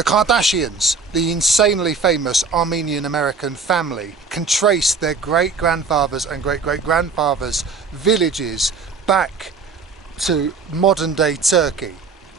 The Kardashians, the insanely famous Armenian-American family, can trace their great-grandfathers and great-great-grandfathers' villages back to modern-day Turkey.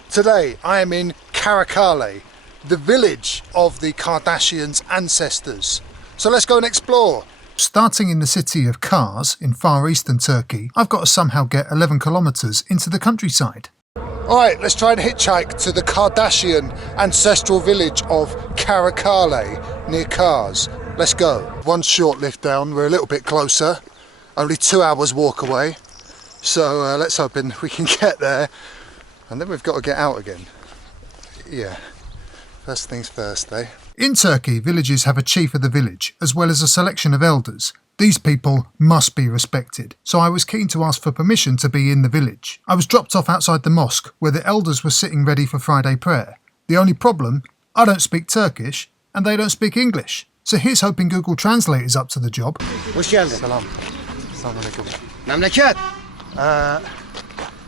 Today I am in Karakurt, the village of the Kardashians' ancestors. So let's go and explore. Starting in the city of Kars in far eastern Turkey, I've got to somehow get 11 kilometres into the countryside. Alright, let's try and hitchhike to the Kardashian ancestral village of Karakurt near Kars. Let's go. One short lift down, we're a little bit closer. Only 2 hours walk away. So let's hope we can get there. And then we've got to get out again. Yeah, first things first, eh? In Turkey, villages have a chief of the village, as well as a selection of elders. These people must be respected, so I was keen to ask for permission to be in the village. I was dropped off outside the mosque, where the elders were sitting ready for Friday prayer. The only problem, I don't speak Turkish, and they don't speak English. So here's hoping Google Translate is up to the job. Hoş geldin. Salam. Assalamualaikum. Memleket.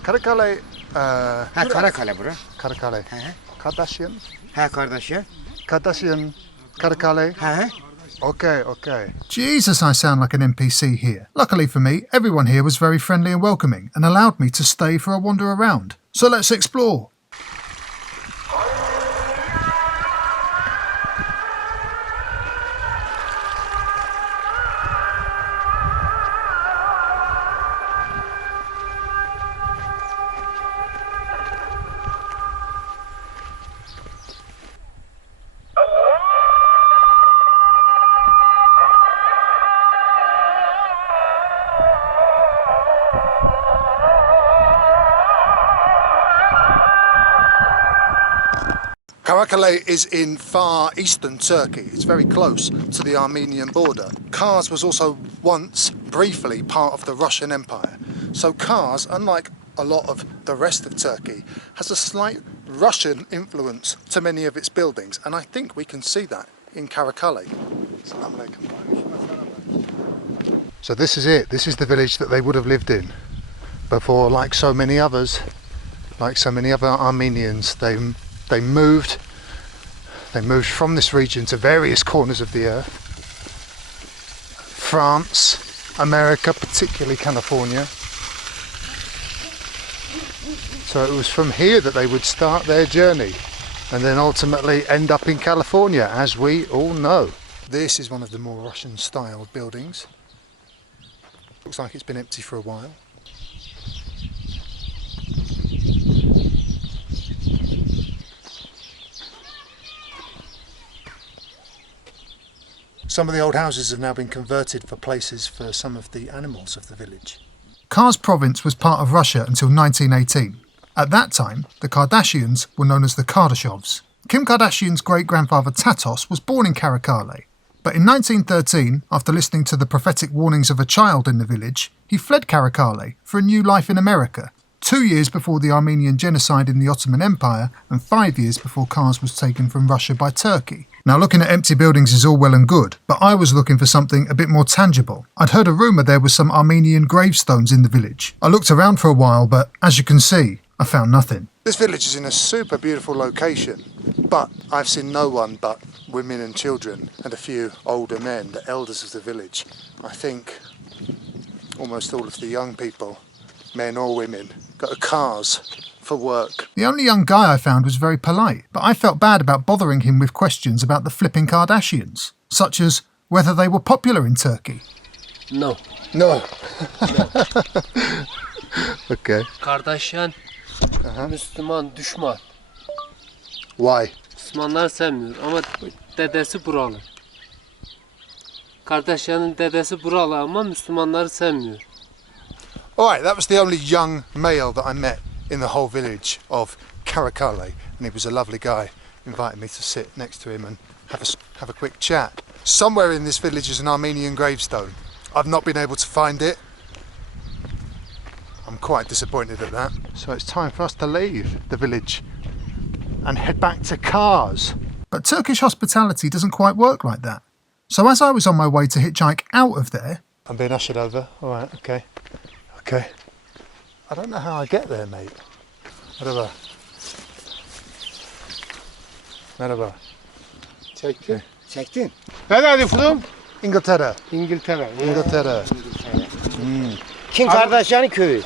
Karakurt. Karakale bura. Karakurt. Kardashian. Kardashian. Kardashian. Karakurt. Okay. Jesus, I sound like an NPC here. Luckily for me, everyone here was very friendly and welcoming and allowed me to stay for a wander around. So let's explore. Karakurt is in far eastern Turkey. It's very close to the Armenian border. Kars was also once, briefly, part of the Russian Empire. So Kars, unlike a lot of the rest of Turkey, has a slight Russian influence to many of its buildings. And I think we can see that in Karakurt. So this is it. This is the village that they would have lived in before, like so many others, like so many other Armenians, they moved from this region to various corners of the earth. France, America, particularly California. So it was from here that they would start their journey and then ultimately end up in California, as we all know. This is one of the more Russian style buildings. Looks like it's been empty for a while. Some of the old houses have now been converted for places for some of the animals of the village. Kars province was part of Russia until 1918. At that time, the Kardashians were known as the Kardashovs. Kim Kardashian's great-grandfather Tatos was born in Karakurt. But in 1913, after listening to the prophetic warnings of a child in the village, he fled Karakurt for a new life in America, 2 years before the Armenian genocide in the Ottoman Empire and 5 years before Kars was taken from Russia by Turkey. Now, looking at empty buildings is all well and good, but I was looking for something a bit more tangible. I'd heard a rumour there was some Armenian gravestones in the village. I looked around for a while, but as you can see, I found nothing. This village is in a super beautiful location, but I've seen no one but women and children and a few older men, the elders of the village. I think almost all of the young people, men or women, go to Kars for work. The only young guy I found was very polite, but I felt bad about bothering him with questions about the flipping Kardashians, such as whether they were popular in Turkey. No. Okay. Kardashian, Müslüman düşman. Why? Müslümanlar sevmiyor ama dedesi buralı. Kardashian'ın dedesi buralı ama Müslümanları sevmiyor. Alright, that was the only young male that I met in the whole village of Karakurt, and he was a lovely guy. Invited me to sit next to him and have a quick chat. Somewhere in this village is an Armenian gravestone. I've not been able to find it. I'm quite disappointed at that. So it's time for us to leave the village and head back to Kars. But Turkish hospitality doesn't quite work like that. So as I was on my way to hitchhike out of there... I'm being ushered over. Alright, okay. I don't know how I get there, mate. Whatever. Merhaba. Çektin. Çektin. Where are you from? İngiltere. İngiltere. İngiltere. Kim Kardashian'ın köyü?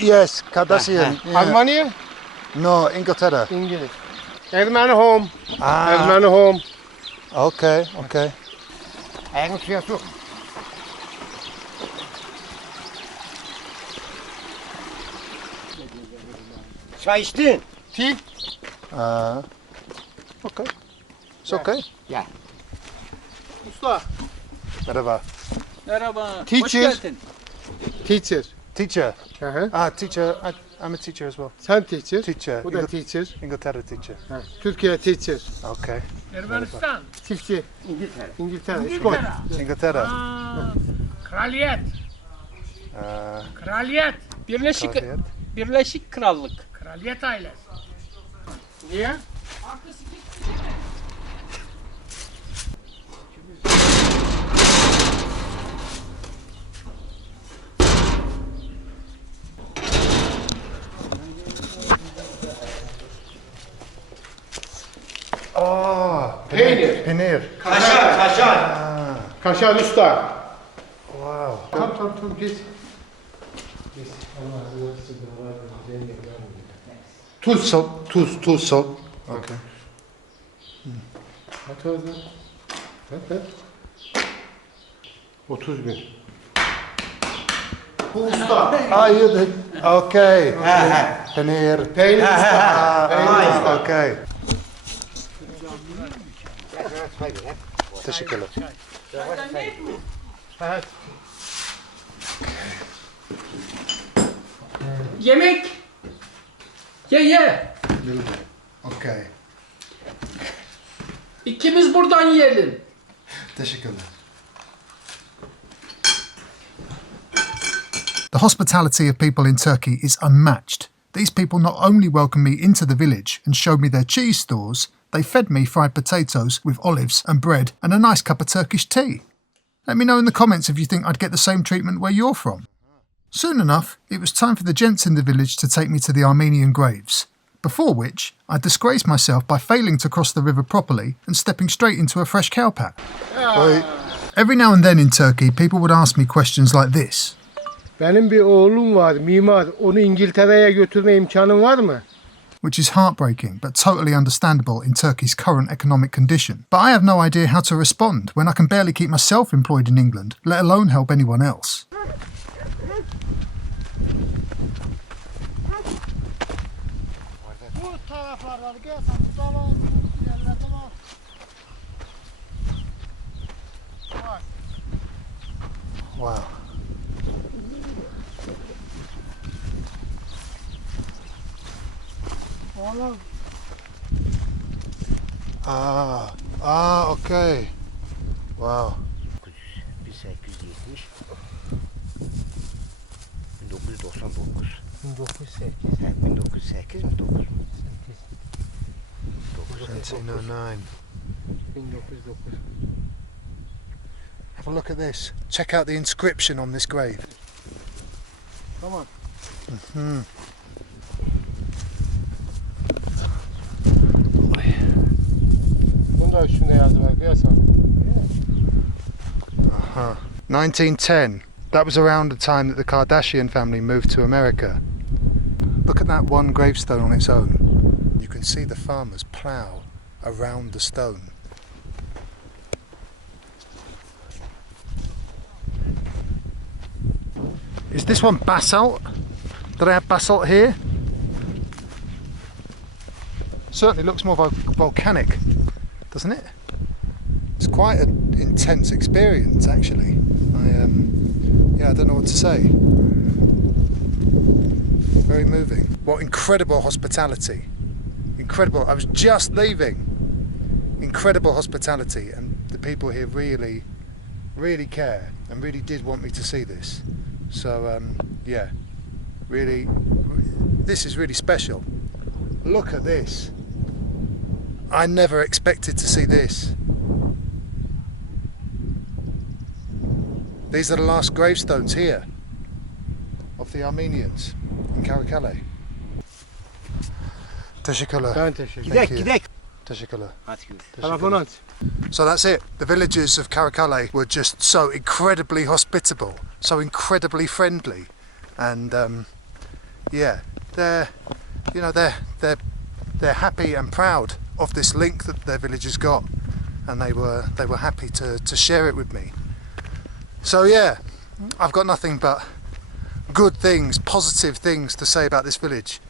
Yes, Kardashian. Yeah. Armenian? No, İngiltere. İngiliz. Ermeni home. Ah, Ermeni home. okay, okay. Ayağını suya sok. Çay içtin. Tea? Okay. It's okay. Gel. Usta. Merhaba. Merhaba. Teacher. Hoş geldin. Teacher. Teacher. Hı hı. Teacher. I'm a teacher as well. Sen teacher. Teacher. Bu da teacher. İngiltere teacher. Ha. Türkiye teacher. Okay. Ermenistan. Çiftçi. İngiltere. İngiltere. İskoç. İngiltere. Kraliyet. Uh, Kraliyet. Kraliyet. Birleşik Krallık. Kraliyet ailesi. Niye? Peynir. Peynir. Kaşar usta. Wow. Tamam git. Tuz. Tuz, salt. Okay. Kaç oldu? Kaç? 30 bin. Bu usta. Okay. Peynir. Peynir usta. Peynir usta. Okay. Teşekkürler. Evet. Yemek. Ye. Okay. İkimiz buradan yiyelim. Teşekkürler. The hospitality of people in Turkey is unmatched. These people not only welcomed me into the village and showed me their cheese stores, they fed me fried potatoes with olives and bread and a nice cup of Turkish tea. Let me know in the comments if you think I'd get the same treatment where you're from. Soon enough, it was time for the gents in the village to take me to the Armenian graves, before which I disgraced myself by failing to cross the river properly and stepping straight into a fresh cow pat. Every now and then in Turkey, people would ask me questions like this. Benim bir oğlum var, mimar. Onu İngiltere'ye götürme imkanın var mı? Which is heartbreaking but totally understandable in Turkey's current economic condition. But I have no idea how to respond when I can barely keep myself employed in England, let alone help anyone else. Bu taraflardan gelsen tutalım. Yerlerden al. Wow. Oğlum. Okay. Wow. 1870. 1999. 1908. 1908 mi 9 mu? 1909. 1909. Have a look at this. Check out the inscription on this grave. Come on. Bunu da üstünde yazı var. Gelsen. 1910. That was around the time that the Kardashian family moved to America. Look at that one gravestone on its own. You can see the farmers plough around the stone. Is this one basalt? Do they have basalt here? Certainly looks more volcanic, doesn't it? It's quite an intense experience, actually. I don't know what to say. Very moving. What incredible hospitality. Incredible. I was just leaving. Incredible hospitality, and the people here really, really care and really did want me to see this. So, yeah, really, this is really special. Look at this. I never expected to see this. These are the last gravestones here of the Armenians in Karakurt. Teşekkürler. Ben teşekkür ederim. Gidek you. gidek. Teşekkürler. Hadi görüşürüz. Telefonu aç. So that's it. The villagers of Karakurt were just so incredibly hospitable, so incredibly friendly, and yeah, they're happy and proud of this link that their villagers got, and they were happy to share it with me. So yeah, I've got nothing but good things, positive things to say about this village.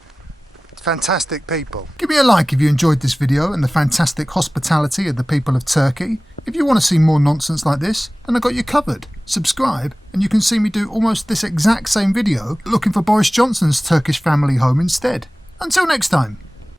Fantastic people. Give me a like if you enjoyed this video and the fantastic hospitality of the people of Turkey. If you want to see more nonsense like this, then I got you covered. Subscribe and you can see me do almost this exact same video looking for Boris Johnson's Turkish family home instead. Until next time.